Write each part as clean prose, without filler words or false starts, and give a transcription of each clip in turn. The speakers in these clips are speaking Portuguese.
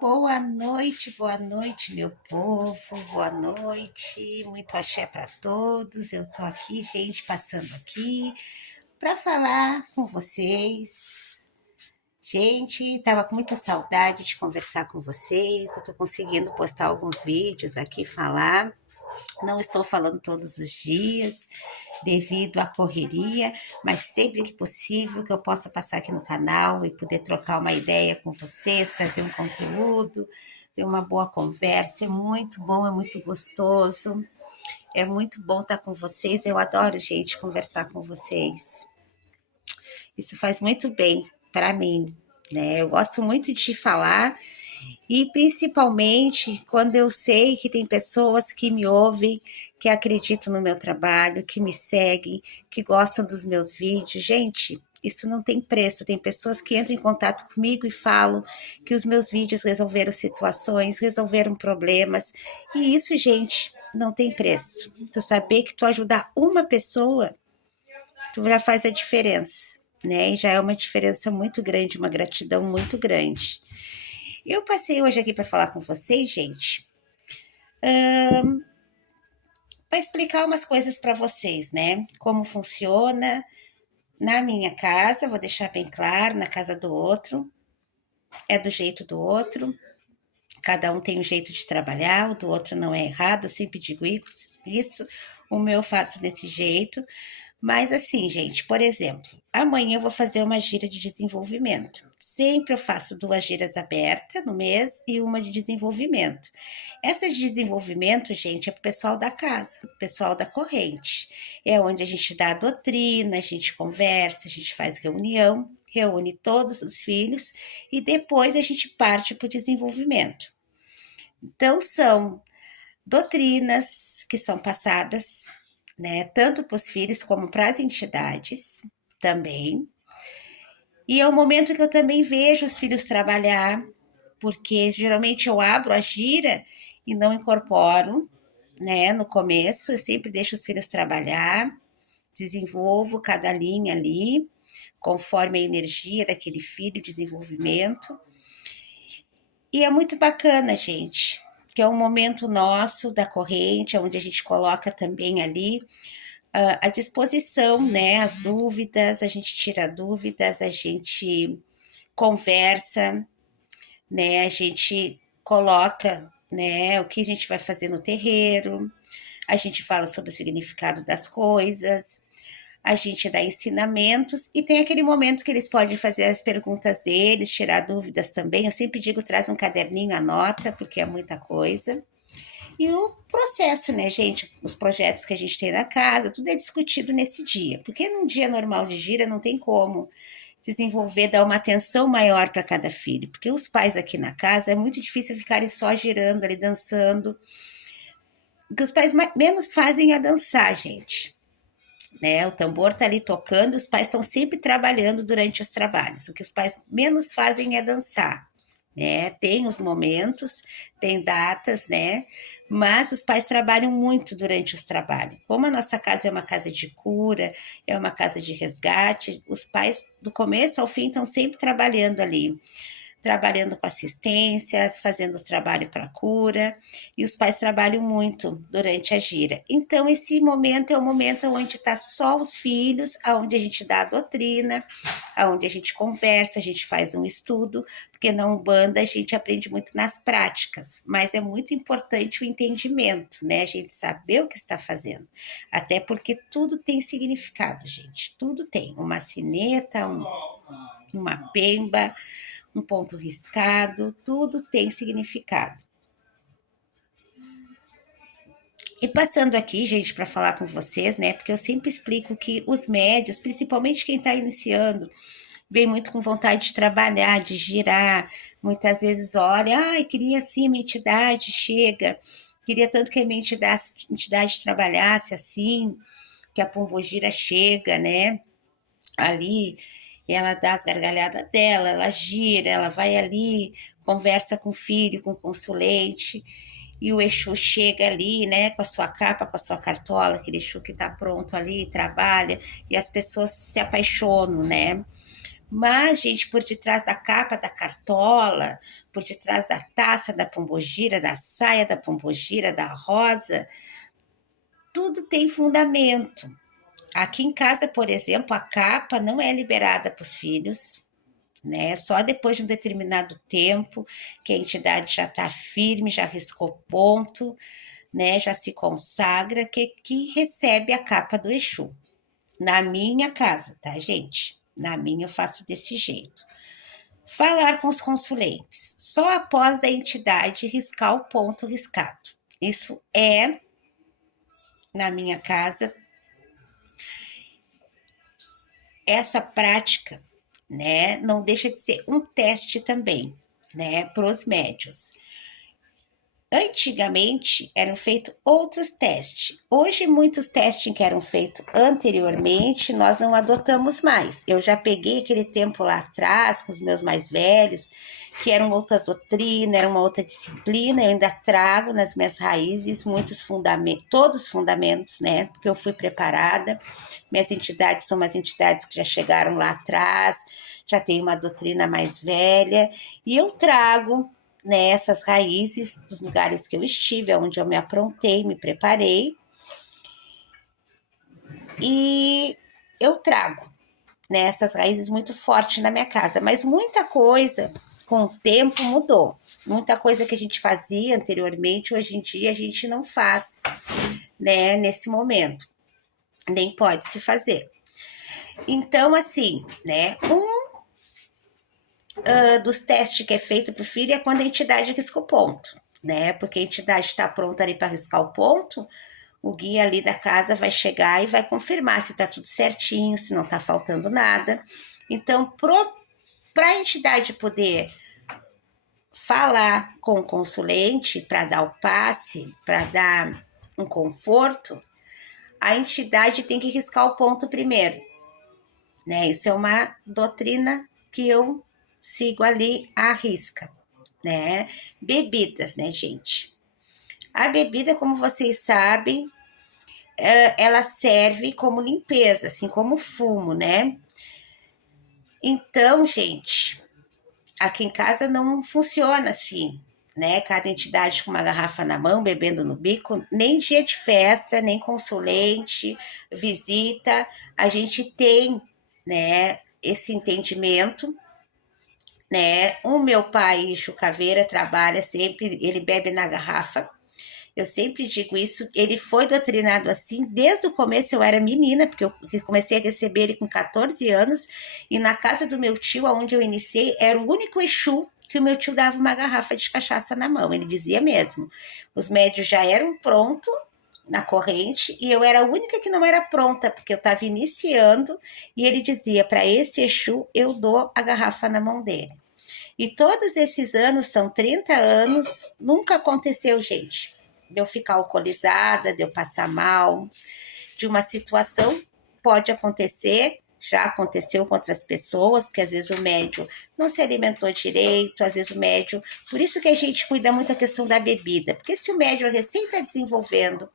Boa noite, meu povo, boa noite, muito axé para todos. Eu tô aqui, gente, passando aqui para falar com vocês. Gente, tava com muita saudade de conversar com vocês. Eu tô conseguindo postar alguns vídeos aqui, falar. Não estou falando todos os dias, devido à correria, mas sempre que possível que eu possa passar aqui no canal e poder trocar uma ideia com vocês, trazer um conteúdo, ter uma boa conversa. É muito bom, é muito gostoso, é muito bom estar com vocês. Eu adoro, gente, conversar com vocês. Isso faz muito bem para mim, né? Eu gosto muito de falar e principalmente quando eu sei que tem pessoas que me ouvem, que acreditam no meu trabalho, que me seguem, que gostam dos meus vídeos. Gente, isso não tem preço. Tem pessoas que entram em contato comigo e falam que os meus vídeos resolveram situações, resolveram problemas. E isso, gente, não tem preço. Tu saber que tu ajudar uma pessoa, tu já faz a diferença, né? E já é uma diferença muito grande, uma gratidão muito grande. Eu passei hoje aqui para falar com vocês, gente, para explicar umas coisas para vocês, né? Como funciona na minha casa, vou deixar bem claro, na casa do outro, é do jeito do outro, cada um tem um jeito de trabalhar, o do outro não é errado, eu sempre digo isso, o meu eu faço desse jeito. Mas assim, gente, por exemplo, amanhã eu vou fazer uma gira de desenvolvimento. Sempre eu faço 2 giras abertas no mês e uma de desenvolvimento. Essa de desenvolvimento, gente, é pro pessoal da casa, pro pessoal da corrente. É onde a gente dá a doutrina, a gente conversa, a gente faz reunião, reúne todos os filhos e depois a gente parte para o desenvolvimento. Então, são doutrinas que são passadas, né, tanto para os filhos como para as entidades também. E é o momento que eu também vejo os filhos trabalhar, porque geralmente eu abro a gira e não incorporo, né, no começo, eu sempre deixo os filhos trabalhar, desenvolvo cada linha ali, conforme a energia daquele filho, desenvolvimento. E é muito bacana, gente, que é um momento nosso da corrente, onde a gente coloca também ali à disposição, né, as dúvidas, a gente tira dúvidas, a gente conversa, né, a gente coloca, né, o que a gente vai fazer no terreiro, a gente fala sobre o significado das coisas, a gente dá ensinamentos e tem aquele momento que eles podem fazer as perguntas deles, tirar dúvidas também. Eu sempre digo, traz um caderninho, anota, porque é muita coisa. E o processo, né, gente? Os projetos que a gente tem na casa, tudo é discutido nesse dia. Porque num dia normal de gira não tem como desenvolver, dar uma atenção maior para cada filho. Porque os pais aqui na casa é muito difícil ficarem só girando ali, dançando. O que os pais menos fazem é dançar, gente. Né? O tambor tá ali tocando, os pais estão sempre trabalhando durante os trabalhos. O que os pais menos fazem é dançar, né? Tem os momentos, tem datas, né? Mas os pais trabalham muito durante os trabalhos. Como a nossa casa é uma casa de cura, é uma casa de resgate, os pais do começo ao fim estão sempre trabalhando ali, trabalhando com assistência, fazendo os trabalhos para cura, e os pais trabalham muito durante a gira. Então, esse momento é o momento onde está só os filhos, onde a gente dá a doutrina, onde a gente conversa, a gente faz um estudo, porque na Umbanda a gente aprende muito nas práticas, mas é muito importante o entendimento, né? A gente saber o que está fazendo, até porque tudo tem significado, gente, tudo tem. Uma sineta, uma pemba, um ponto riscado, tudo tem significado. E passando aqui, gente, para falar com vocês, né? Porque eu sempre explico que os médios, principalmente quem está iniciando, vem muito com vontade de trabalhar, de girar. Muitas vezes olha, ai, queria assim, minha entidade chega. Queria tanto que a minha entidade trabalhasse assim, que a pombogira chega, né? Ali, ela dá as gargalhadas dela, ela gira, ela vai ali, conversa com o filho, com o consulente, e o Exu chega ali, né, com a sua capa, com a sua cartola, aquele Exu que tá pronto ali, trabalha, e as pessoas se apaixonam, né, Mas, gente, por detrás da capa da cartola, por detrás da taça da pombogira, da saia da pombogira, da rosa, tudo tem fundamento. Aqui em casa, por exemplo, a capa não é liberada para os filhos, né? Só depois de um determinado tempo que a entidade já está firme, já riscou ponto, né? Já se consagra, que recebe a capa do Exu. Na minha casa, tá, gente? Na minha eu faço desse jeito. Falar com os consulentes, só após a entidade riscar o ponto riscado. Isso é, na minha casa, essa prática, né, não deixa de ser um teste também, né, para os médios. Antigamente eram feitos outros testes. Hoje, muitos testes que eram feitos anteriormente, nós não adotamos mais. Eu já peguei aquele tempo lá atrás, com os meus mais velhos, que eram outras doutrinas, era uma outra disciplina. Eu ainda trago nas minhas raízes muitos fundamentos, todos os fundamentos, né, que eu fui preparada. Minhas entidades são umas entidades que já chegaram lá atrás, já tem uma doutrina mais velha, e eu trago nessas raízes dos lugares que eu estive, onde eu me aprontei, me preparei, e eu trago nessas raízes muito forte na minha casa, mas muita coisa com o tempo mudou. Muita coisa que a gente fazia anteriormente, hoje em dia a gente não faz, né, nesse momento. Nem pode se fazer. Então, assim, né, dos testes que é feito para o filho é quando a entidade risca o ponto, né? Porque a entidade está pronta ali para riscar o ponto, o guia ali da casa vai chegar e vai confirmar se está tudo certinho, se não está faltando nada. Então, para a entidade poder falar com o consulente para dar o passe, para dar um conforto, a entidade tem que riscar o ponto primeiro, né? Isso é uma doutrina que eu sigo ali à risca, né? Bebidas, né, gente? A bebida, como vocês sabem, ela serve como limpeza, assim como fumo, né? Então, gente, aqui em casa não funciona assim, né? Cada entidade com uma garrafa na mão, bebendo no bico, nem dia de festa, nem consulente, visita, a gente tem, né, esse entendimento, né? O meu pai, Exu Caveira, trabalha sempre, ele bebe na garrafa. Eu sempre digo isso, ele foi doutrinado assim, desde o começo eu era menina, porque eu comecei a receber ele com 14 anos, e na casa do meu tio, onde eu iniciei, era o único Exu que o meu tio dava uma garrafa de cachaça na mão, ele dizia mesmo. Os médios já eram prontos na corrente, e eu era a única que não era pronta, porque eu estava iniciando, e ele dizia, para esse Exu, eu dou a garrafa na mão dele. E todos esses anos, são 30 anos, nunca aconteceu, gente, de eu ficar alcoolizada, de eu passar mal, de uma situação, pode acontecer, já aconteceu com outras pessoas, porque às vezes o médium não se alimentou direito, às vezes o médium... Por isso que a gente cuida muito da questão da bebida, porque se o médium recém está desenvolvendo,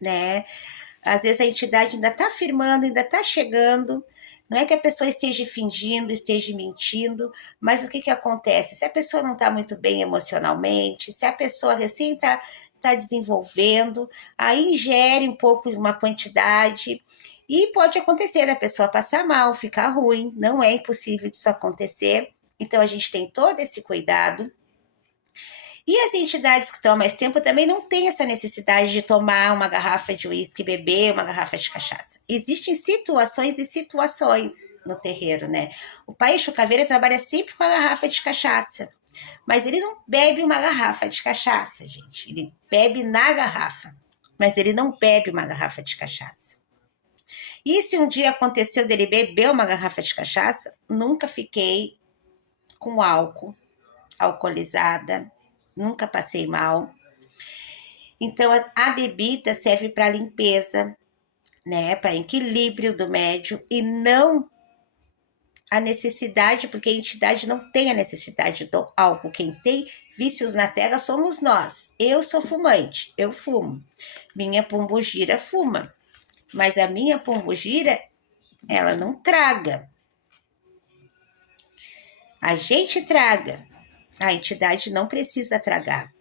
né, às vezes a entidade ainda está firmando, ainda está chegando, não é que a pessoa esteja fingindo, esteja mentindo, mas o que, que acontece? Se a pessoa não está muito bem emocionalmente, se a pessoa recém está desenvolvendo, aí ingere um pouco, uma quantidade, e pode acontecer da pessoa passar mal, ficar ruim, não é impossível disso acontecer, então a gente tem todo esse cuidado. E as entidades que estão há mais tempo também não têm essa necessidade de tomar uma garrafa de uísque, beber uma garrafa de cachaça. Existem situações e situações no terreiro, né? O pai Exu Caveira trabalha sempre com a garrafa de cachaça, mas ele não bebe uma garrafa de cachaça, gente. Ele bebe na garrafa, mas ele não bebe uma garrafa de cachaça. E se um dia aconteceu dele beber uma garrafa de cachaça, nunca fiquei com álcool, alcoolizada, nunca passei mal. Então, a bebida serve para limpeza, né, para equilíbrio do médium e não a necessidade, porque a entidade não tem a necessidade do álcool. Quem tem vícios na terra somos nós. Eu sou fumante, eu fumo. Minha pombogira fuma, mas a minha pombogira, ela não traga. A gente traga, a entidade não precisa tragar.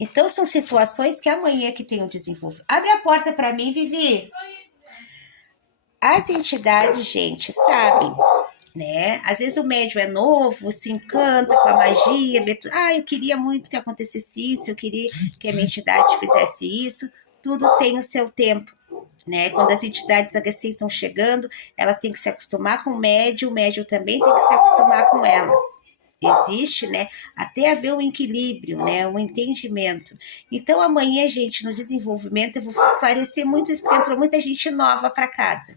Então, são situações que amanhã que tem um desenvolvimento. Abre a porta para mim, Vivi. As entidades, gente, sabem, né? Às vezes o médium é novo, se encanta com a magia, vê, eu queria muito que acontecesse isso, eu queria que a minha entidade fizesse isso. Tudo tem o seu tempo, né? Quando as entidades HC estão chegando, elas têm que se acostumar com o médium também tem que se acostumar com elas. Existe, né? Até haver um equilíbrio, né? Um entendimento. Então, amanhã, gente, no desenvolvimento, eu vou esclarecer muito isso, porque entrou muita gente nova para casa.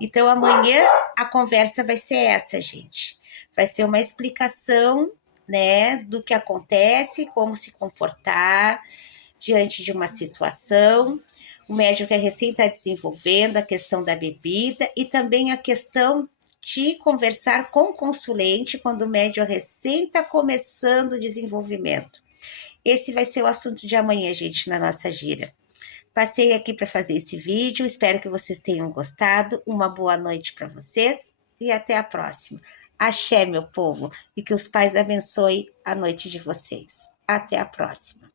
Então, amanhã a conversa vai ser essa, gente. Vai ser uma explicação, né, do que acontece, como se comportar diante de uma situação. O médium que recém está desenvolvendo a questão da bebida e também a questão de conversar com o consulente quando o médium recém está começando o desenvolvimento. Esse vai ser o assunto de amanhã, gente, na nossa gira. Passei aqui para fazer esse vídeo, espero que vocês tenham gostado. Uma boa noite para vocês e até a próxima. Axé, meu povo, e que os pais abençoem a noite de vocês. Até a próxima.